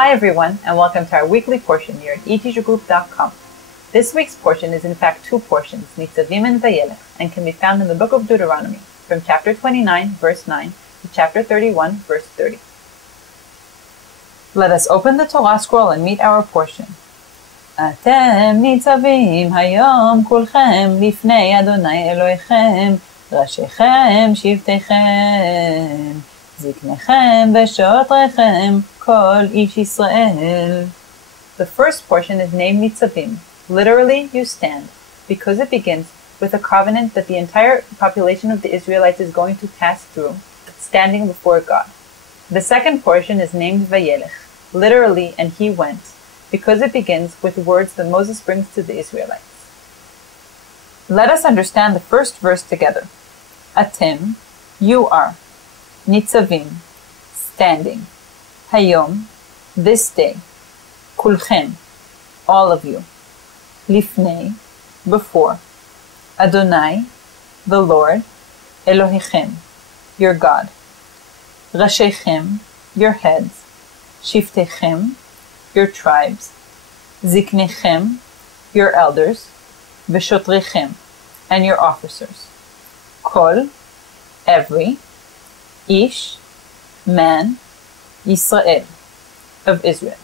Hi everyone, and welcome to our weekly portion here at eteachergroup.com. This week's portion is in fact two portions, Nitzavim and Vayelech, and can be found in the book of Deuteronomy, from chapter 29, verse 9, to chapter 31, verse 30. Let us open the Torah scroll and meet our portion. אתם ניצבים היום כולכם לפני אדוני אלוהיכם, ראשיכם שבטיכם, זקניכם ושוטריכם, כל איש ישראל. The first portion is named Nitzavim, literally you stand, because it begins with a covenant that the entire population of the Israelites is going to pass through, standing before God. The second portion is named Vayelech, literally and he went, because it begins with words that Moses brings to the Israelites. Let us understand the first verse together. Atem, you are. Nitzavim, standing. Hayom, this day. Kulchem, all of you. Lifnei, before. Adonai, the Lord. Elohechem, your God. Rashechem, your heads. Shiftechem, your tribes. Ziknechem, your elders. Veshotrichem, and your officers. Kol, every. Ish, man. Yisrael, of Israel.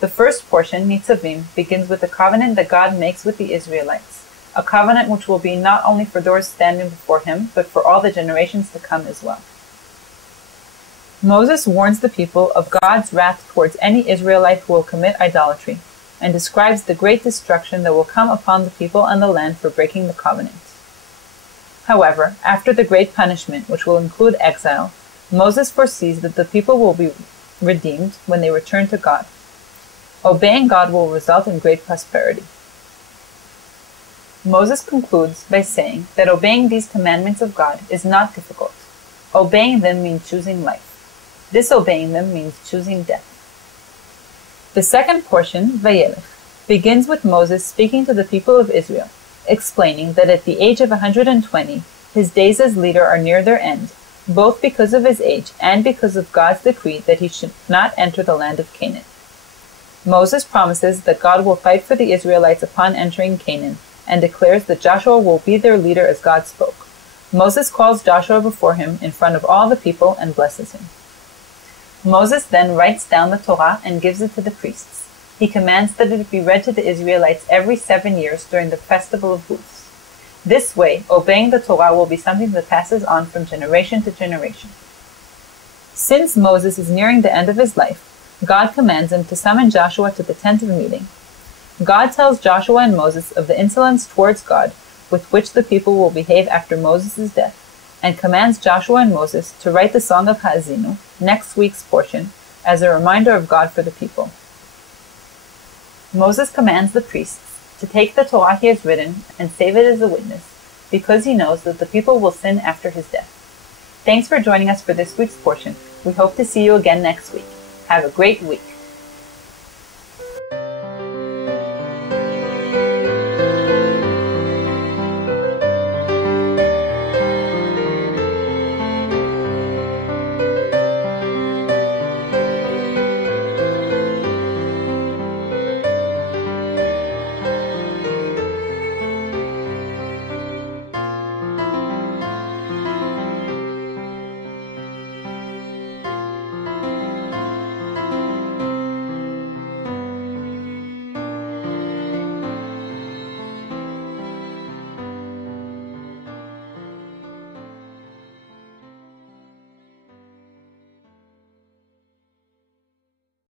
The first portion, Nitzavim, begins with the covenant that God makes with the Israelites, a covenant which will be not only for those standing before him, but for all the generations to come as well. Moses warns the people of God's wrath towards any Israelite who will commit idolatry, and describes the great destruction that will come upon the people and the land for breaking the covenant. However, after the great punishment, which will include exile, Moses foresees that the people will be redeemed when they return to God. Obeying God will result in great prosperity. Moses concludes by saying that obeying these commandments of God is not difficult. Obeying them means choosing life. Disobeying them means choosing death. The second portion, Vayelech, begins with Moses speaking to the people of Israel, explaining that at the age of 120, his days as leader are near their end, both because of his age and because of God's decree that he should not enter the land of Canaan. Moses promises that God will fight for the Israelites upon entering Canaan, and declares that Joshua will be their leader as God spoke. Moses calls Joshua before him in front of all the people and blesses him. Moses then writes down the Torah and gives it to the priests. He commands that it be read to the Israelites every 7 years during the festival of booths. This way, obeying the Torah will be something that passes on from generation to generation. Since Moses is nearing the end of his life, God commands him to summon Joshua to the tent of meeting. God tells Joshua and Moses of the insolence towards God with which the people will behave after Moses' death, and commands Joshua and Moses to write the Song of Ha'azinu, next week's portion, as a reminder of God for the people. Moses commands the priests to take the Torah he has written and save it as a witness, because he knows that the people will sin after his death. Thanks for joining us for this week's portion. We hope to see you again next week. Have a great week.